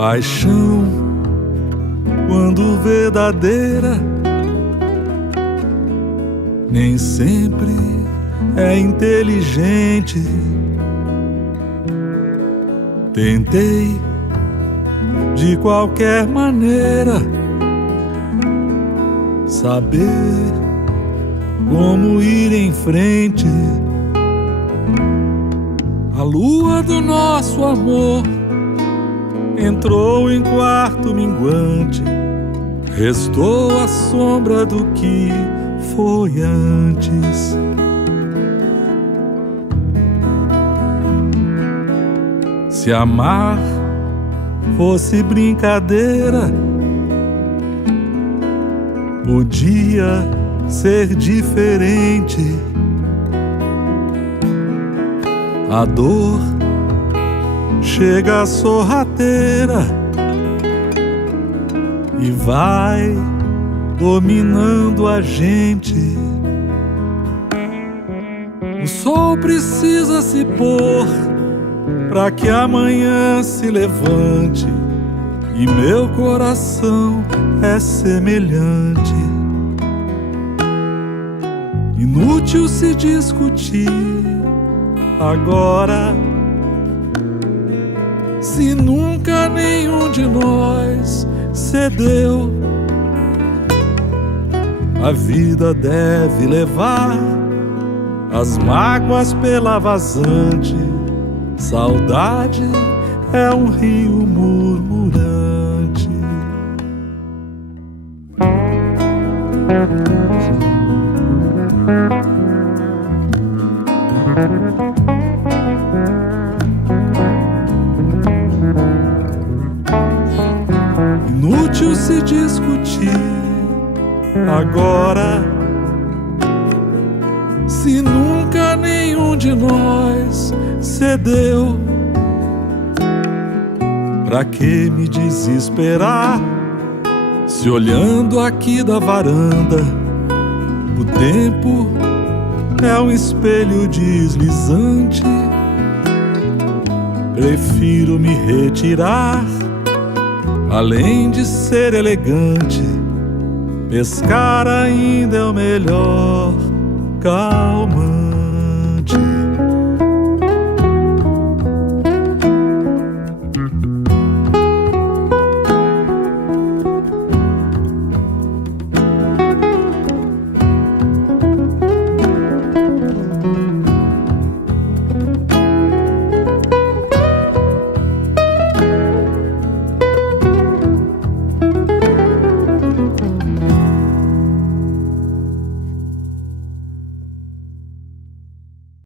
Paixão, quando verdadeira, nem sempre é inteligente. Tentei de qualquer maneira saber como ir em frente. A lua do nosso amor entrou em quarto minguante, restou a sombra do que foi antes. Se amar fosse brincadeira, podia ser diferente. A dor chega sorrateira e vai dominando a gente. O sol precisa se pôr para que amanhã se levante, e meu coração é semelhante. Inútil se discutir agora, se nunca nenhum de nós cedeu. A vida deve levar as mágoas pela vazante. Saudade é um rio murmurante. Inútil se discutir agora, se nunca nenhum de nós cedeu. Pra que me desesperar, se olhando aqui da varanda o tempo é um espelho deslizante? Prefiro me retirar, além de ser elegante, pescar ainda é o melhor calmante.